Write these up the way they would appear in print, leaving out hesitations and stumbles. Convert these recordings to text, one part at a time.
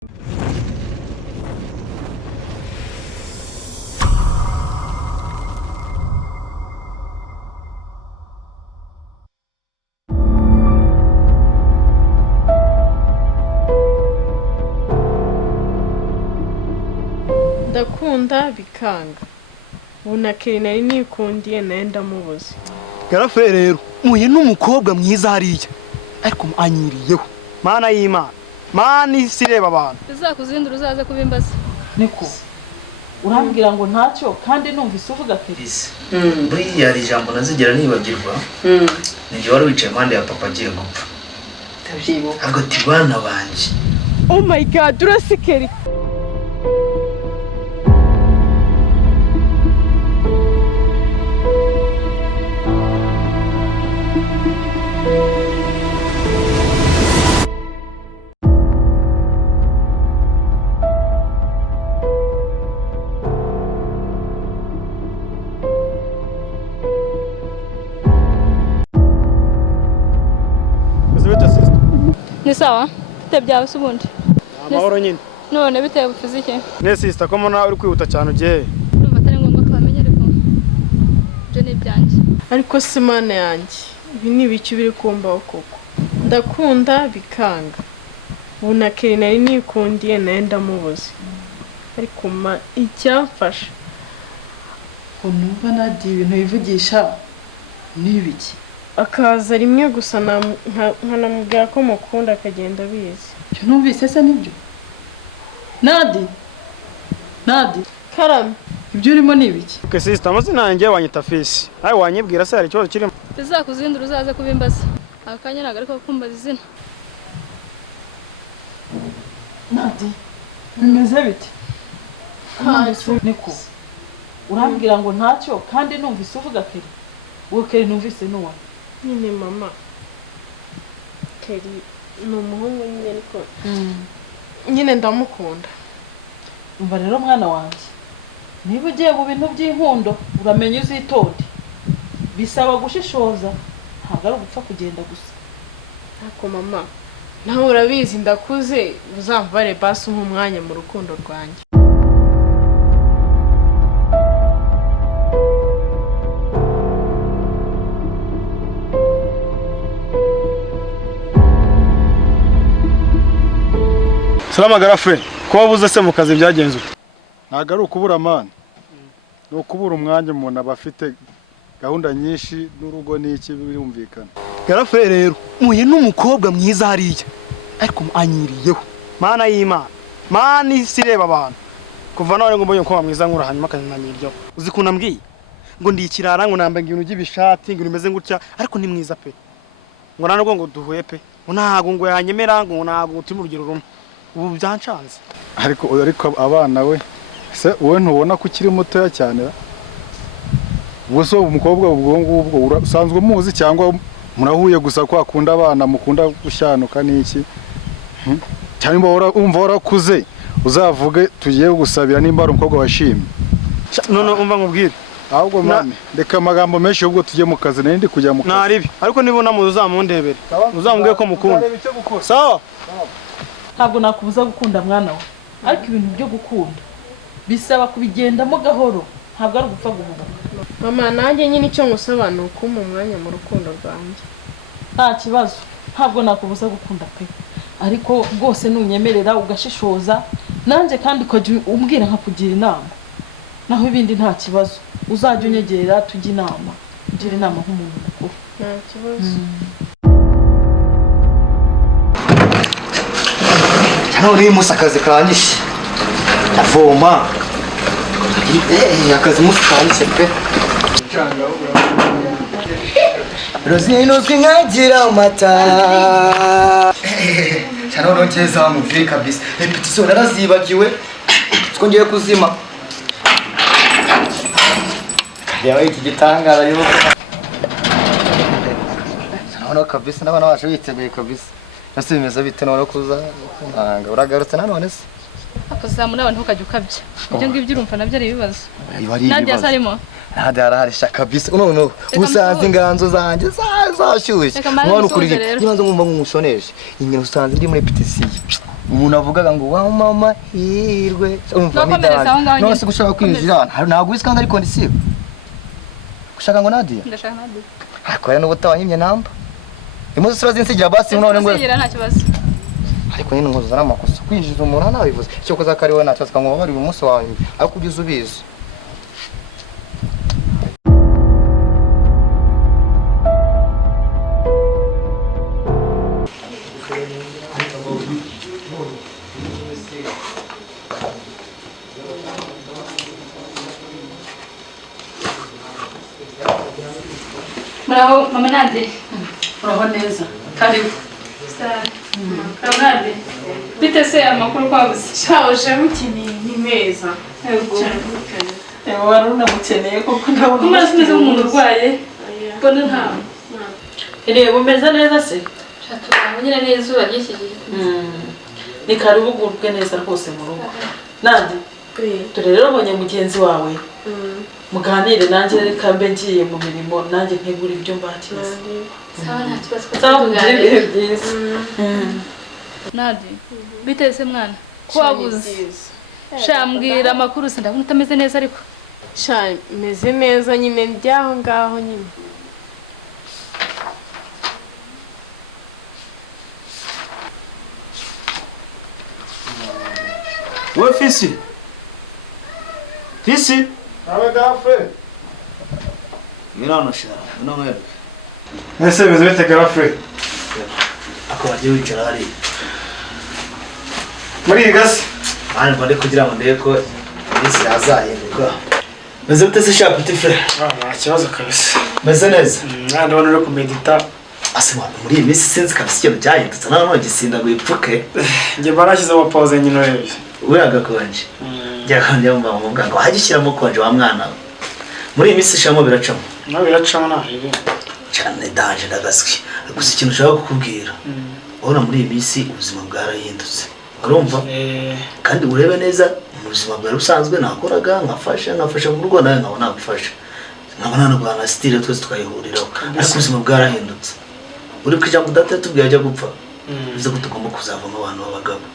ndakunda bikanga bunakeri nari nikundiye naye ndamubuze Garafe rero muye n'umukobwa mwiza hariya ariko anyiriyeho mana y'Imana mana isireba abantu bizakuzindura uzaze kubimbaza niko urambwira ngo ntacyo kandi numvise uvuga Felix buriya ari ijambo nazigera nibagirwa nijye wari wicaye impande ya papa agiye gupfa ndabyibuka agati bana banje oh my god urasikeri ni sawa tebyawe subundi amahoro nyine none bitewe fizike ne sister ko mona uri kwihuta cyane ugiye numva atari ngombwa ko bamenye ariko byo ni ibyanjye ariko simana yanjye ibi ni ibiki biri kumbaho koko ndakunda bikanga bunakeri nari nikundiye naye ndamubuze ariko ma icyamfasha numva nadi ibintu bivugisha nibiki akaza rimwe gusa nkanamubwira ko mukunda akagenda abizi cyo numvise se nibyo nadi karame ibyo urimo nibiki okay sister amazina yanjye wanyita Fisi ayi wanyibwira se hari ikibazo kirimo bizakuzindura uzaze kubimbaza akanya ntago ariko kumbaza izina nadi bimeze bite niko urambwira ngo ntacyo kandi numvise uvuga keri uwo keri numvise nuwa nyine mama keri ni umuhungu nyine ariko nyine ndamukunda umva rero mwana wanjye niba ugiye mu bintu by'inkundo uramenya uzitonde bisaba gushishoza ntabwo ari ugupfa kugenda gusa ariko mama nawe urabizi ndakuze uzamvare basi nk'umwanya mu rukundo rwanjye Salama Garafe ko wabuze se mu kazi byagenze ute ntago ari ukubura amana no kubura umwanya umuntu abafite gahunda nyinshi n'urugo n'iki birumvikana Garafe rero muye n'umukobwa mwiza hariya ariko anyiriyeho mana y'Imana mana isireba abantu kuva none ngo mbonye ko mwiza nkura hanyuma kananyiryo uzi kuna mbwiye ngo ndikirara ngo nambaye ibintu by'ibishati ngo nimeze ngutya ariko ni mwiza pe ngo nanubwo ngo duhuye pe ntago ngo yanyemera ngo ntago utima urugero rumwe ubu byancanze ariko abana we se wowe ntubona ko ukiri mutoya cyane ubwo umukobwa ubwo ngubwo usanzwe muzi cyangwa murahuye gusa ko akunda abana mukunda gushyanuka n'iki cyangwa umva warakuze uzavuge tugiye gusabira nimba ari umukobwa washimye none umva nkubwire ahubwo mane reka amagambo menshi ubwo tujye mu kazi nari ndi kujya mu kazi naribi ariko nibona mu uzamundebere uzamubwiye ko mukunda sawa ntabwo nakubuza gukunda mwana we ariko ibintu byo gukunda bisaba kubigendamo gahoro ntabwo ari ugupfa guhubuka mama nanjye nyine icyo ngusaba ni ukumpa umwanya mu rukundo rwanjye nta kibazo ntabwo nakubuza gukunda pe ariko rwose nunyemerera ugashishoza nanjye kandi ukajya umbwira nkakugira inama naho ibindi nta kibazo uzajya unyegera tujya inama ugira inama nk'umuntu mukuru nta kibazo hano uri musakazi kanyishe avoma akazi musakanyishe pe Rosinuzwi nkagira amata cyane nokeza bamuvuye kabisa repetition narazibagiwe twongeye kuzima yawe iki gitangara yo cyane kabisa n'abana bacu biteguye kabisa nase bimeze bite none kuza nanga uragarutse nanone se akazamura abantu ukajya ukabya ibyo ngibyo urumva nabyo ari ibibazo ari nabyo sarimo hari kabisa none usanze inganzo zanjye zashyushye none ukurije nibanze ngumva ngushoneshe ingene usanze ndi muri repetition umuntu avugaga ngo wa mama hirwe umva Nakomereza aho ngaho no se gushaka kwinjira ntabwo wisi kandi ari kondisiyo gushaka ngo Nadia ndashaka Nadia akwera no gutawanyimye namba imuzi sura zinsigira basi none ngo nta kibazo ariko nyine ngo zana amakosa kwinjiza umuntu nabivuze cyo koza kari we natwe ngo bari umunsi wawe ariko kugeza ubizi muraho mama Nadia uraho neza karibu Nadia bite se amakuru kwabuze shaje mukeneye ni meza yego wari unamukeneye koko ndabona kumara simeze nk'umuntu urwaye mbona nta reba umeze neza se shatura nyine n'izuba ry'iki gihe ni karibu ugubwe neza rwose mu rugo Nadia dore rero ubonye mugenzi wawe muganire nanjye reka mbe ngiye mu mirimo nanjye ntegura ibyo mbatiza sawa nta kibazo tugire ibihe byiza Nadia bite se mwana ko wabuze shambwira amakuru se ndabona utameze neza ariko sha meze neza nyine ndyaho ngaho nyine we fisi nawe gafre mirano sha no mwere ese beze bite gafre ako bagiye wicara hari muri iyi gasi hano bari kugira ngo ndebe ko isi yazahinduka meze bite se sha petit frère nta kibazo kabisa meze neza ndabona uri kumedita ase mwana muri iyi minsi sinzi kabisa ikintu cyahindutse nawe none gisindaguye ipfuke njye barashyizeho pause nyine urebye we agakonje njya mba mu muganga wagishyiramo konje wa mwana we muri iyi minsi shamo biracamo no biracamo ntahibi cyane daje ndagaswi gusa ikintu ushaka kukubwira ubona muri iyi minsi ubuzima bwarahindutse urumva kandi urebe neza mu buzima bwa rusanzwe nakoraga nkafasha mu rugo nawe nkabona nagufasha nkabona no bwana style twese twayihuriraho ariko ubuzima bwarahindutse uri kwijambo data yatubwiye ajya gupfa bivuze ko tugomba kuzavamo abantu b'abagabo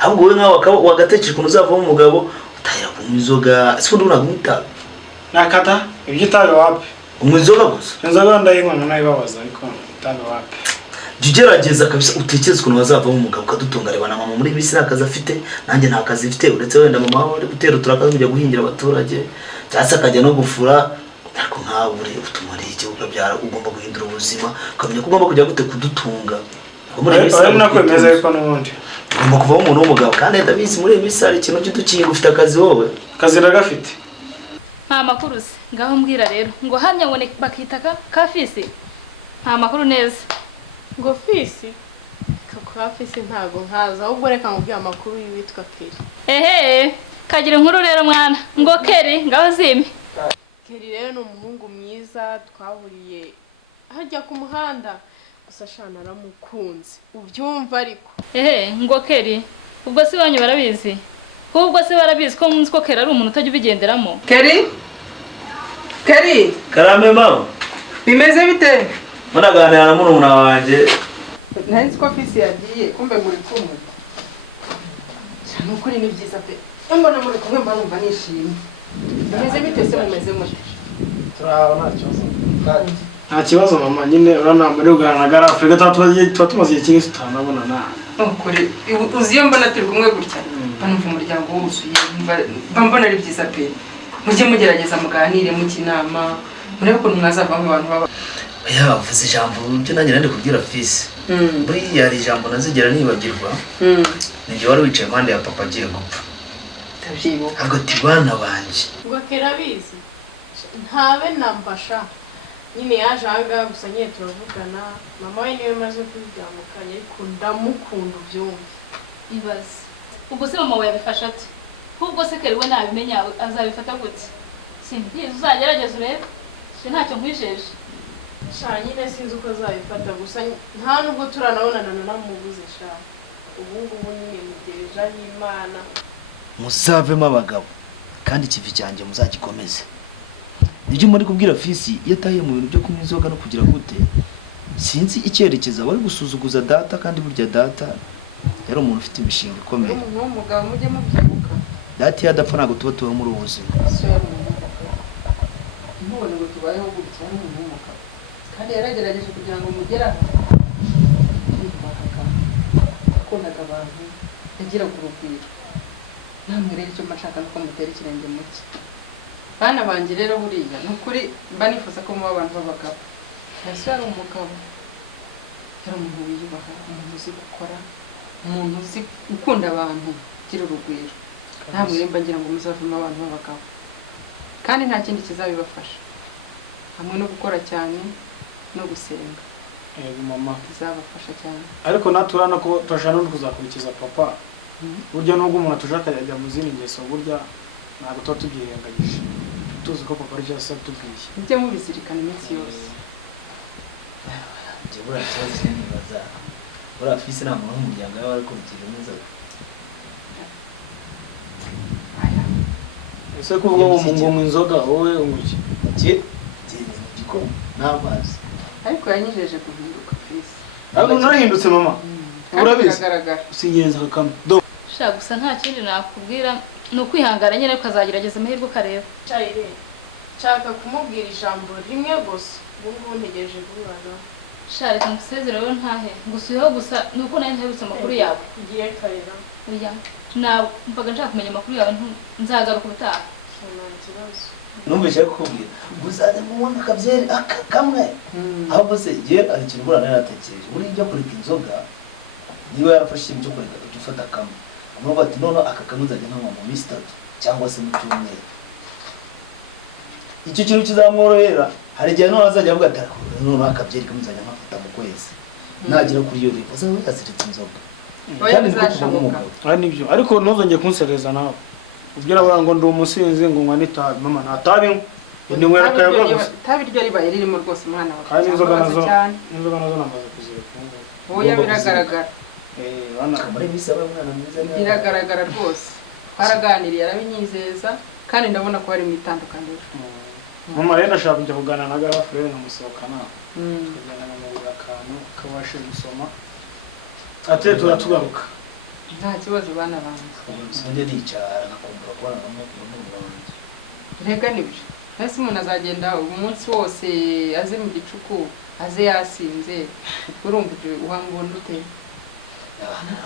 ahubwo wowe nkawe wagatekereje ukuntu uzavamo umugabo utahira kunywa inzoga ese undi unagumwa itabi nakata ibyo itabi wapi unywa inzoga gusa inzoga ndayinywa nayibabaza ariko itabi wapi jya ugerageza kabisa utekereze ukuntu wazavamo umugabo ukadutunga reba na mama muri bisi nta kazi afite nanjye nta kazi mfite uretse wenda mama we gutera uturakazi kujya guhingira abaturage cyangwa se akajya no gufura ariko nkawe uri utumariye igihugu byara ugomba guhindura ubuzima ukamenya ko ugomba kujya gute kudutunga ari nakwemeza ariko n'ubundi ugomba kuvaho umuntu w'umugabo kandi ndabizi muri iyi minsi hari ikintu cy'udukingo ufite akazi wowe akazi ragafite nta makuru se ngaho mbwira rero ngo hanya ngo bakita ka fisi nta makuru neza ngo fisi kwa fisi ntago nkaza ahubwo reka nkubwire amakuru y'uwitwa Keri ehe kagira inkuru rero mwana ngo Keri ngaho zime Keri rero ni umuhungu mwiza twahuriye hajya ku muhanda gusa shana naramukunze ubyumva ariko ehe ngo Keri ubwo se wanyu barabizi ubwo se barabizi ko munsi ko Keri ari umuntu utajya ubigenderamo Keri karame mama bimeze bite muraganira na murumuna wanjye nari ko fisi yagiye kumbe muri kumwe nukuri ni byiza pe mbona muri kumwe mba numva nishimye bimeze bite se mumeze mute turaba nta kibazo mama nyine urana muri Uganda na Afrika tuba tumaze igihe kinini tutanabona na ukuri uzi iyo mbona turi kumwe gutya banumva umuryango wuzuye mba mbona ari byiza pe mujye mugerageza muganire mukinama murebe ukuntu mwazavamo abantu baba yavuze ijambo byo nanjye nandi kubwira fisi buriya hari ijambo nazigera nibagirwa nijye wari wicaye impande ya papa agiye gupfa ndabyibuka ntabwo ati bana banjye ngo Keri abizi ntabe nambasha nyine yaje ahangaha gusa nyine turavugana mama we niwe maze kubyamukanya ariko ndamukunda ubyumve ibaze ubwo se mama we yabifasha ate ubwo se Keri we nabimenya azabifata gute simbizi uzagerageza urebe ntacyo nkwijeje sha nyine sinzi uko azabifata gusa nta nubwo turanabonana namubuze sha ubu ngubu nyine mugerejeho Imana muzavemo abagabo kandi ikivi cyanjye muzagikomeze nibyo muri kubwira fisi iyo atahiye mu bintu byo kunywa inzoga no kugira gute sinzi icyerekezo bari gusuzuguza data kandi burya data yari umuntu ufite imishinga ikomeye. umuntu w'umugabo mujye mubyibuka. Dati yadapfa ntabwo tuba tuba muri ubu buzima. So yari umuntu w'umugabo. Ntubone ngo tubayeho gutya ni umuntu w'umugabo. Kandi yaragerageje kugira ngo mugeraho. Yubakaga, yakundaga abantu, yagiraga urugwiro. Namwe rero icyo mashaka nuko mutera ikirenge mu cye. Bana banjye rero buriya ni ukuri mba nifuza ko muba abantu b'abagabo. Yesu yari umugabo. Yari umuntu wiyubaha, umuntu uzi gukora, umuntu uzi gukunda abantu, ugira urugwiro. Namwe rero mba ngira ngo muzavemo abantu b'abagabo. Kandi nta kindi kizabibafasha. Hamwe no gukora cyane no gusenga. Yego mama. Bizabafasha cyane. Ariko naturana ko turashaka no kuzakurikiza papa. Burya nubwo umuntu atujaka yajya mu zindi ngeso burya ntabwo tuba tubyirengagije. Tuzi ko papa aricyo yasa tubwiye. Mujye mubizirikana iminsi yose. Njye buriya kibazo nibaza buriya fisi nta muntu w'umuryango yaba arikurikije neza. Ese kuvuga ngo mu inzoga wowe umuki mu gikoma n'amazi. Ariko yanyijeje guhinduka fisi. ariko narahindutse mama urabizi Biragaragara. singenza kakame Shaka gusa nta kindi nakubwira ni ukwihangana nyine ukazagerageza amahirwe ukareba. Cyayire nshaka kumubwira ijambo rimwe gusa ubu ngubu ntegereje kubibana. Shaka reka ngusezere rero ntahe ngusuyeho gusa ni uko nawe ntabutse amakuru yawe. Ngiye karera Oya mvaga nshaka kumenya amakuru yawe nzagaruka ubutaha. nta kibazo. Numvise kukubwira gusaza mubona akabyeri kamwe ahubwo se igihe ari ikintu burana yaratekereje buri ibyo kureka inzoga niba yarafashe ikintu cyo kureka dufata kamwe amubwira ati none aka kamwe nzajya nkanywa mu minsi 3 cyangwa se mu cyumweru. Icyo kintu kizamworohera hari igihe none azajya avuga ati none akabyeri kamwe nzajya nkafata mu kwezi nagera kuri iyo ripo azaba yaziretse inzoga. Oya bizashoboka. nibyo ariko ntuzongeye kunsereza nawe ubwira abantu ngo ndi umusinzi ngo nywa n'itabi mama nta tabi ni we rakayaga gusa Tabi ryo ribaye ririmo rwose mwana wawe. kandi inzoga nazo cyane. namaze kuzireka. Oya biragaragara. Bana muri bisi aba mwana mwiza neza. Biragaragara rwose. Twaraganiriye arabinyizeza kandi ndabona ko hari mu itandukaniro. mama rero ndashaka kujya kuganira na Garafure nkamusohokana Mm. kujyana mu akantu kabashe gusoma ate turatugaruka. Nta kibazo bana banjye. Sinjye nicara nakumbura kubana namwe mu Rwanda. Rega nibyo. Nese umuntu azagenda umunsi wose aze mu gicuku aze yasinze. Urumva uwambona ute?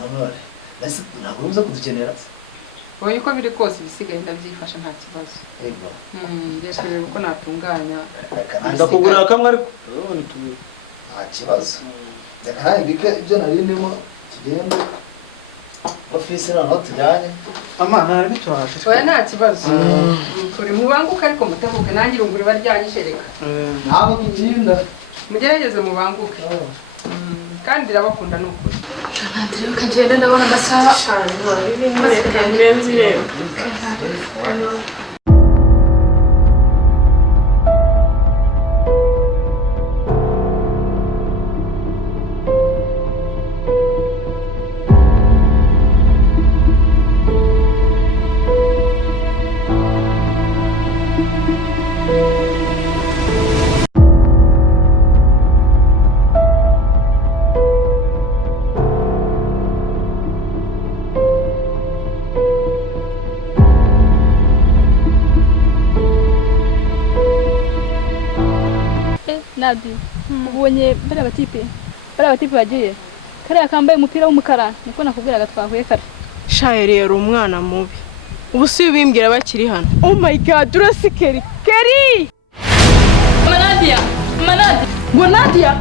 Honore. Nasi ntabwo uza kudukenera. Oya uko biri kose bisigaye ndabyifasha nta kibazo. Ego. Ndetse rero uko natunganya. Ndakugurira kamwe ariko urabona tubiri. Nta kibazo. Ndakanaye bike ibyo nari ndimo kigende. Ofisi naho tujyanye. Ama nari bitwashe. Oya nta kibazo. Turi mubanguka ariko mutavuke nanjye urunguri baryanyishe reka. Ntabwo kutinda. Mugerageze mubanguke. Kandi irabakunda n'ukuri. Rero kagenda ndabona amasaha Cyane ibi ni reka birenze irembo. Nadi ubonye bariya batipe bagiye kariya kambaye umupira w'umukara niko nakubwiraga twahuye kare. Shayire yari umwana mubi. Ubu si ubimbwira bakiri hano. Oh my god, urasikeri. Keri! Mama Nadia! ngo Nadia